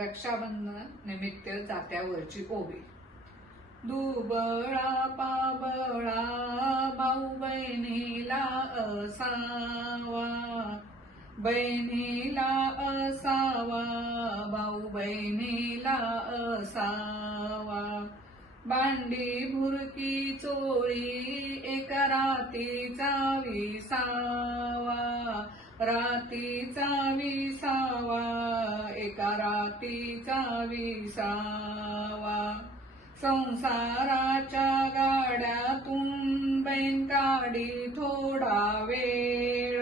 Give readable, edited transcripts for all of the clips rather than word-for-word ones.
रक्षाबंधन निमित्त जात्यावरची ओवी. दुबळा पाबळा भाऊ बहिणीला असावा, बहिणीला असावा, भाऊ बहिणीला असावा. भांडी भुरकी चोळी एक रातीचा विसावा, रातीचा विसावा, एका रातीचा विसावा. संसाराच्या गाड्यातून बहीण काढी थोडा वेळ,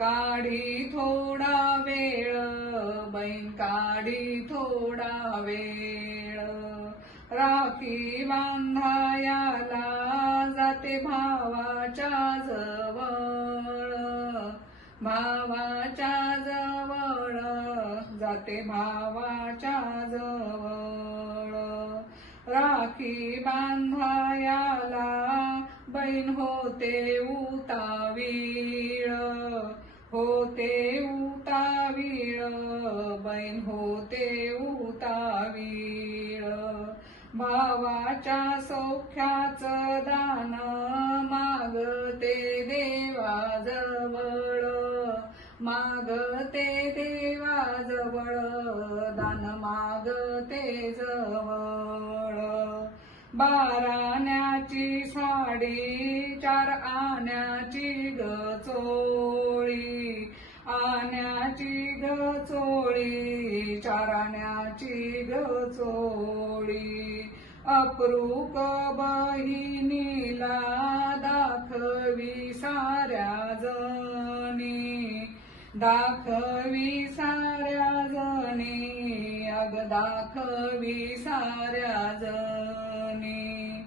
काढी थोडा वेळ, बहीण काढी थोडा वेळ. राखी बांधायाला जाते भावाच्या जवळ, भावाच्या जवळ, जाते भावाच्या जवळ. राखी बांधायाला बहीण होते उतावीळ, होते उतावीळ, बहीण होते उतावीळ. भावाच्या सौख्याचं दान मागते देवाजवळ, मागते देवाजवळ, दान मागते जवळ. बाराण्याची साडी 4 आण्याची ग चोळी, आण्याची ग चोळी, 4 आण्याची ग चोळी. अप्रूप बहिणीला दाखवी साऱ्या जणी, दाखवी साऱ्या जणी, अग दाखवी साऱ्या जणी.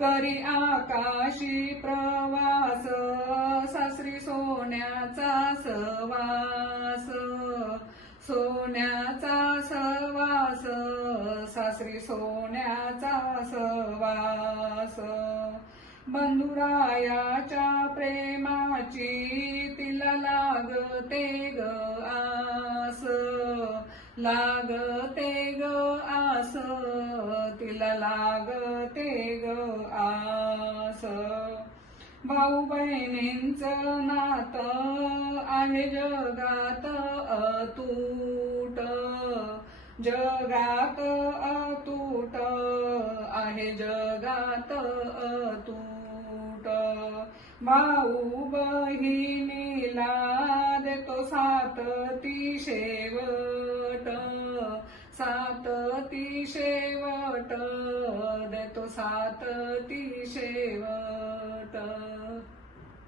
करी आकाशी प्रवास सासरी सोन्याचा सवास, सोन्याचा सवास, सासरी सोन्याचा सवास. बंधुरायाच्या प्रेमाची तिला लागते ग आस, लागते ग आस, तिला लागते ग आस. भाऊ बहिणींचं नातं आहे जगात अतूट, जगात अतूट, आहे जगात अतूट. भाऊ बहिणीला देतो साथ ती शेवट, साथ ती शेवट, देतो साथ ती शेवट.